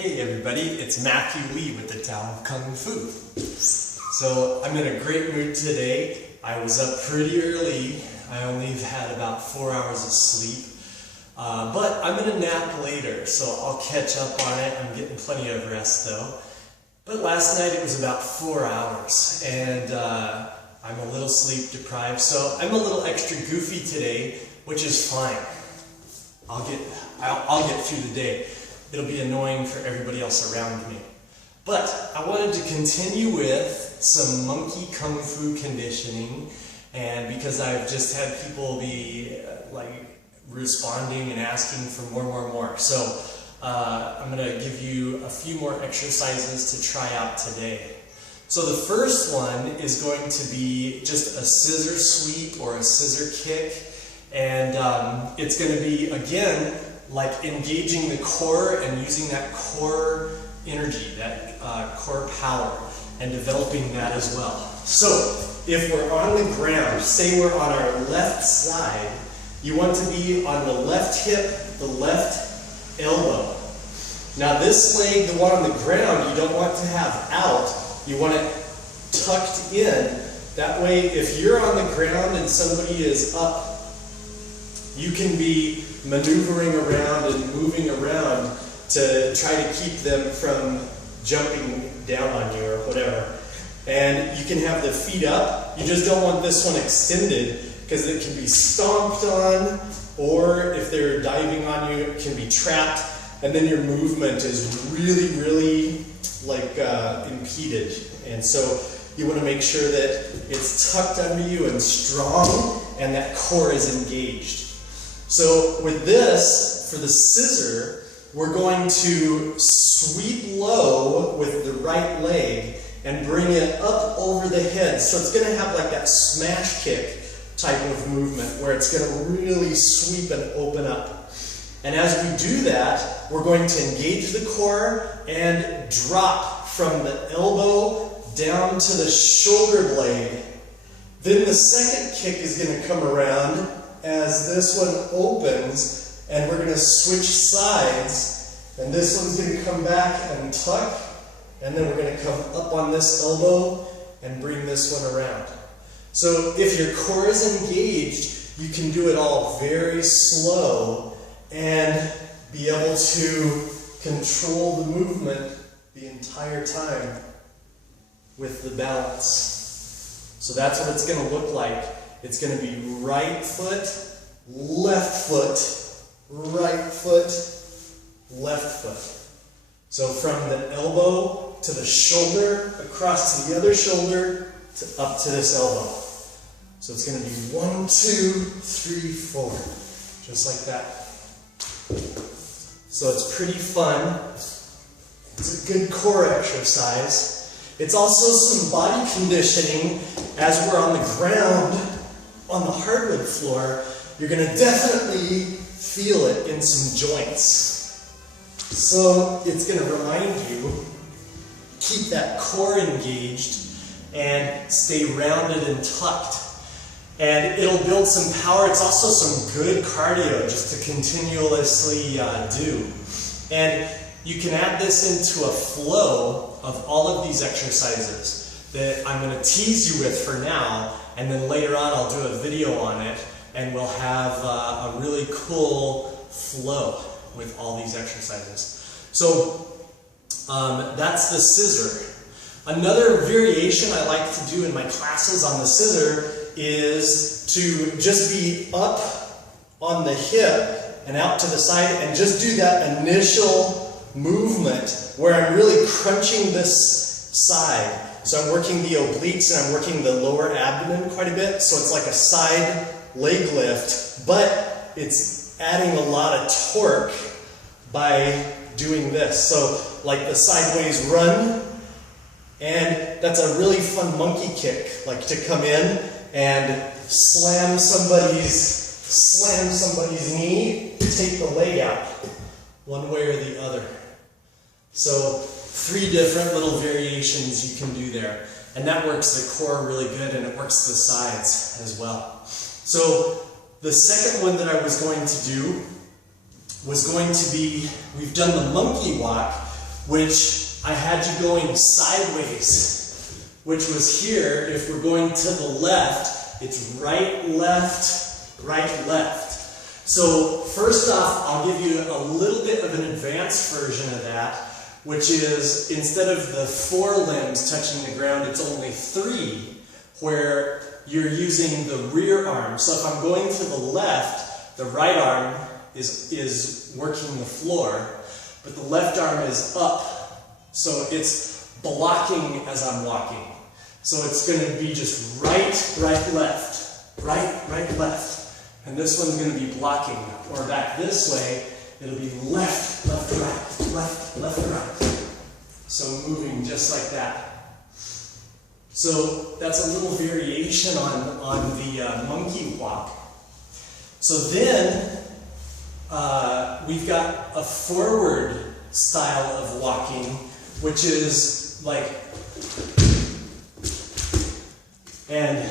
Hey everybody, it's Matthew Lee with the Tao of Kung Fu. So I'm in a great mood today. I was up pretty early. I only had about 4 hours of sleep. But I'm going to nap later, so I'll catch up on it. I'm getting plenty of rest though. But last night it was about 4 hours, and I'm a little sleep deprived, so I'm a little extra goofy today, which is fine. I'll get through the day. It'll be annoying for everybody else around me. But I wanted to continue with some monkey kung fu conditioning, and because I've just had people be responding and asking for more. So I'm going to give you a few more exercises to try out today. So the first one is going to be just a scissor sweep or a scissor kick, and it's going to be, again, like engaging the core and using that core energy, that core power, and developing that as well. So if we're on the ground, say we're on our left side, you want to be on the left hip, the left elbow. Now this leg, the one on the ground, you don't want to have out, you want it tucked in. That way, if you're on the ground and somebody is up, you can be maneuvering around and moving around to try to keep them from jumping down on you or whatever. And you can have the feet up. You just don't want this one extended because it can be stomped on, or if they're diving on you, it can be trapped, and then your movement is really impeded. And so you want to make sure that it's tucked under you and strong, and that core is engaged. So with this, for the scissor, we're going to sweep low with the right leg and bring it up over the head. So it's going to have like that smash kick type of movement where it's going to really sweep and open up. And as we do that, we're going to engage the core and drop from the elbow down to the shoulder blade. Then the second kick is going to come around as this one opens, and we're going to switch sides, and this one's going to come back and tuck, and then we're going to come up on this elbow and bring this one around. So if your core is engaged, you can do it all very slow and be able to control the movement the entire time with the balance. So that's what it's going to look like. It's going to be right foot, left foot, right foot, left foot. So from the elbow to the shoulder, across to the other shoulder, up to this elbow. So it's going to be 1, 2, 3, 4. Just like that. So it's pretty fun. It's a good core exercise. It's also some body conditioning as we're on the ground. On the hardwood floor, you're going to definitely feel it in some joints. So it's going to remind you, keep that core engaged and stay rounded and tucked. And it'll build some power. It's also some good cardio just to continuously do. And you can add this into a flow of all of these exercises that I'm going to tease you with for now. And then later on I'll do a video on it, and we'll have a really cool flow with all these exercises. So that's the scissor. Another variation I like to do in my classes on the scissor is to just be up on the hip and out to the side and just do that initial movement where I'm really crunching this side. So I'm working the obliques and I'm working the lower abdomen quite a bit. So it's like a side leg lift, but it's adding a lot of torque by doing this. So like the sideways run, and that's a really fun monkey kick, like to come in and slam somebody's knee, take the leg out, one way or the other. So 3 different little variations you can do there. And that works the core really good, and it works the sides as well. So the second one that I was going to do was going to be, we've done the monkey walk, which I had you going sideways, which was here. If we're going to the left, it's right, left, right, left. So first off, I'll give you a little bit of an advanced version of that, which is instead of the 4 limbs touching the ground, it's only 3, where you're using the rear arm. So if I'm going to the left, the right arm is working the floor, but the left arm is up. So it's blocking as I'm walking. So it's going to be just right, right, left, right, right, left. And this one's going to be blocking. Or back this way, it'll be left, left, right, left, left, right. So moving just like that. So that's a little variation on the monkey walk. So then we've got a forward style of walking, which is like, and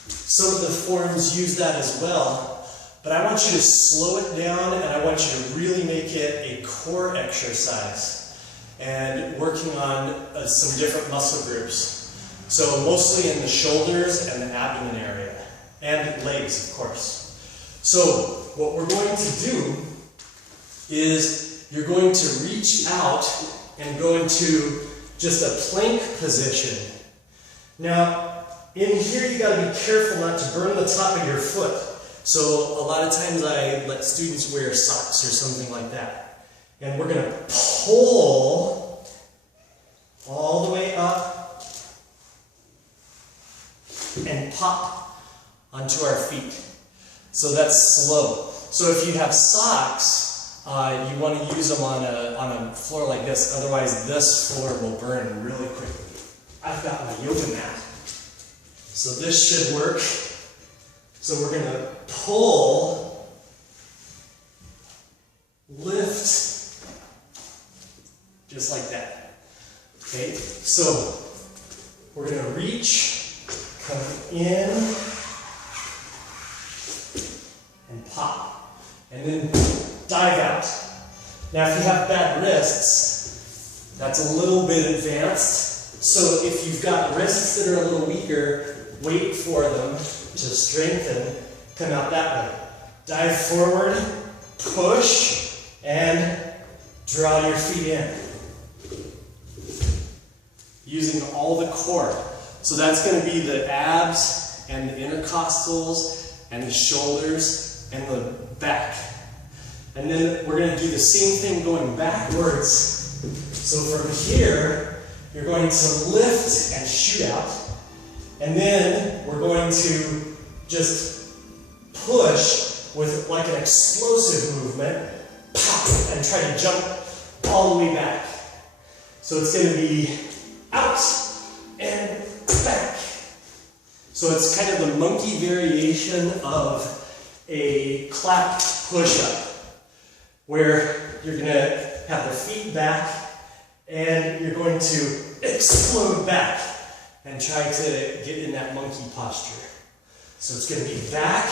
some of the forms use that as well, but I want you to slow it down and I want you to really make it a core exercise. And working on some different muscle groups. So mostly in the shoulders and the abdomen area, and legs, of course. So what we're going to do is you're going to reach out and go into just a plank position. Now, in here you got to be careful not to burn the top of your foot. So a lot of times I let students wear socks or something like that. And we're going to pull all the way up and pop onto our feet. So that's slow. So if you have socks, you want to use them on a floor like this. Otherwise, this floor will burn really quickly. I've got my yoga mat. So this should work. So we're going to pull, lift, just like that. Okay, so we're going to reach, come in, and pop, and then dive out. Now if you have bad wrists, that's a little bit advanced. So if you've got wrists that are a little weaker, wait for them to strengthen, come out that way. Dive forward, push, and draw your feet in. Using all the core. So that's going to be the abs and the intercostals and the shoulders and the back. And then we're going to do the same thing going backwards. So from here, you're going to lift and shoot out. And then we're going to just push with like an explosive movement, pop, and try to jump all the way back. So it's going to be out and back. So it's kind of the monkey variation of a clap push-up, where you're going to have the feet back and you're going to explode back and try to get in that monkey posture. So it's going to be back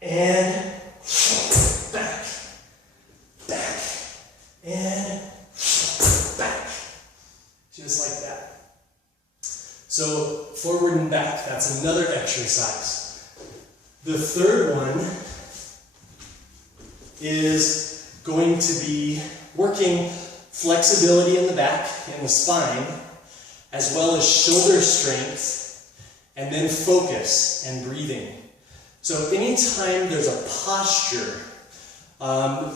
and back, back and back. Just like that. So forward and back, that's another exercise. The third one is going to be working flexibility in the back and the spine, as well as shoulder strength, and then focus and breathing. So anytime there's a posture,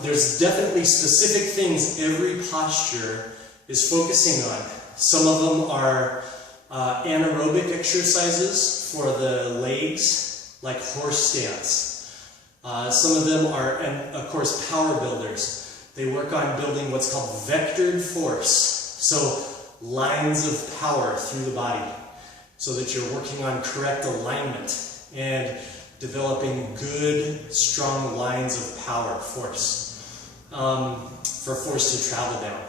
there's definitely specific things every posture is focusing on. Some of them are anaerobic exercises for the legs, like horse stance. Some of them are, and of course, power builders. They work on building what's called vectored force. So lines of power through the body, so that you're working on correct alignment and developing good, strong lines of power, force, for force to travel down.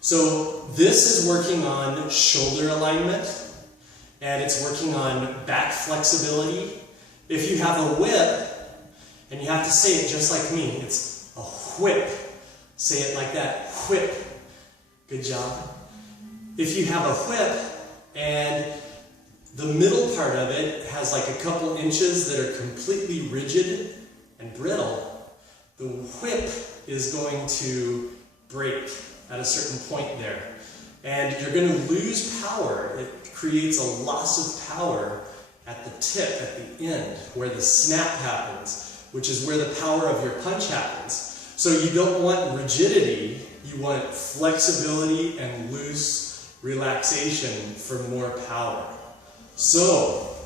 So this is working on shoulder alignment, and it's working on back flexibility. If you have a whip, and you have to say it just like me, it's a whip. Say it like that, whip. Good job. If you have a whip and the middle part of it has like a couple inches that are completely rigid and brittle, the whip is going to break at a certain point there. And you're going to lose power. It creates a loss of power at the tip, at the end, where the snap happens, which is where the power of your punch happens. So you don't want rigidity, you want flexibility and loose relaxation for more power. So,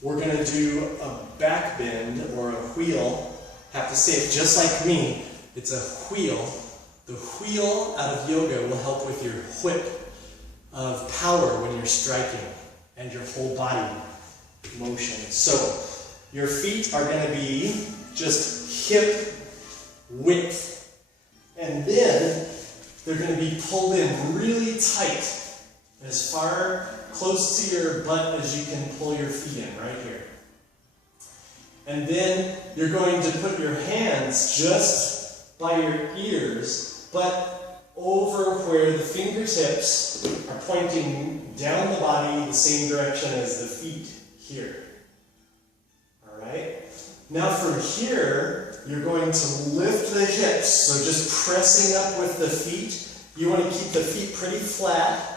we're going to do a back bend or a wheel. Have to say it just like me. It's a wheel. The wheel out of yoga will help with your whip of power when you're striking and your whole body motion. So, your feet are going to be just hip width. And then they're going to be pulled in really tight, as far close to your butt as you can pull your feet in, right here. And then you're going to put your hands just by your ears, but over where the fingertips are pointing down the body the same direction as the feet here. Alright? Now from here, you're going to lift the hips, so just pressing up with the feet. You want to keep the feet pretty flat.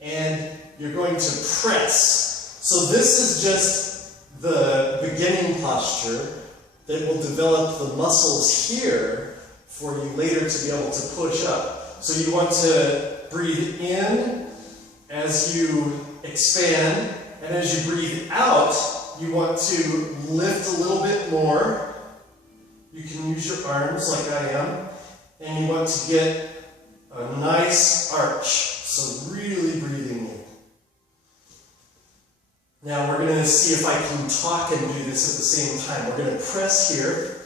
And you're going to press. So this is just the beginning posture that will develop the muscles here for you later to be able to push up. So you want to breathe in as you expand, and as you breathe out, you want to lift a little bit more. You can use your arms like I am, and you want to get a nice arch. So really breathing in. Now we're going to see if I can talk and do this at the same time. We're going to press here.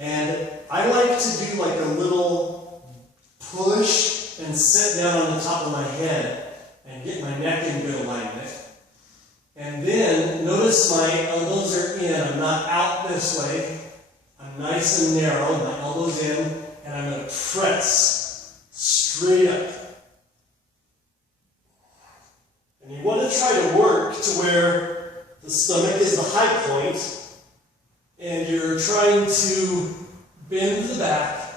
And I like to do like a little push and sit down on the top of my head and get my neck in good alignment. And then notice my elbows are in. I'm not out this way. I'm nice and narrow. My elbows in. And I'm going to press straight up. And you want to try to work to where the stomach is the high point, and you're trying to bend the back,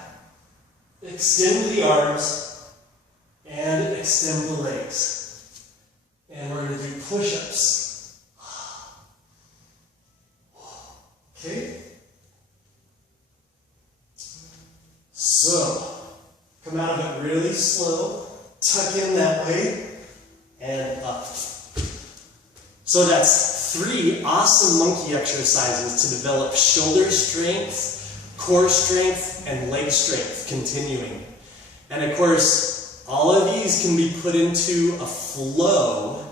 extend the arms, and extend the legs. And we're going to do push-ups. Okay? So, come out of it really slow, tuck in that way, and up. So that's 3 awesome monkey exercises to develop shoulder strength, core strength, and leg strength, continuing. And of course, all of these can be put into a flow,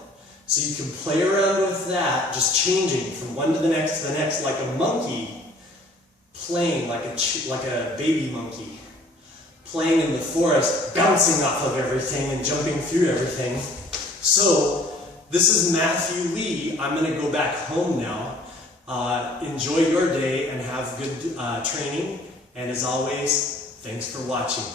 so you can play around with that, just changing from one to the next, like a monkey playing, like a baby monkey, playing in the forest, bouncing off of everything and jumping through everything. So, this is Matthew Lee. I'm going to go back home now. Enjoy your day and have good training. And as always, thanks for watching.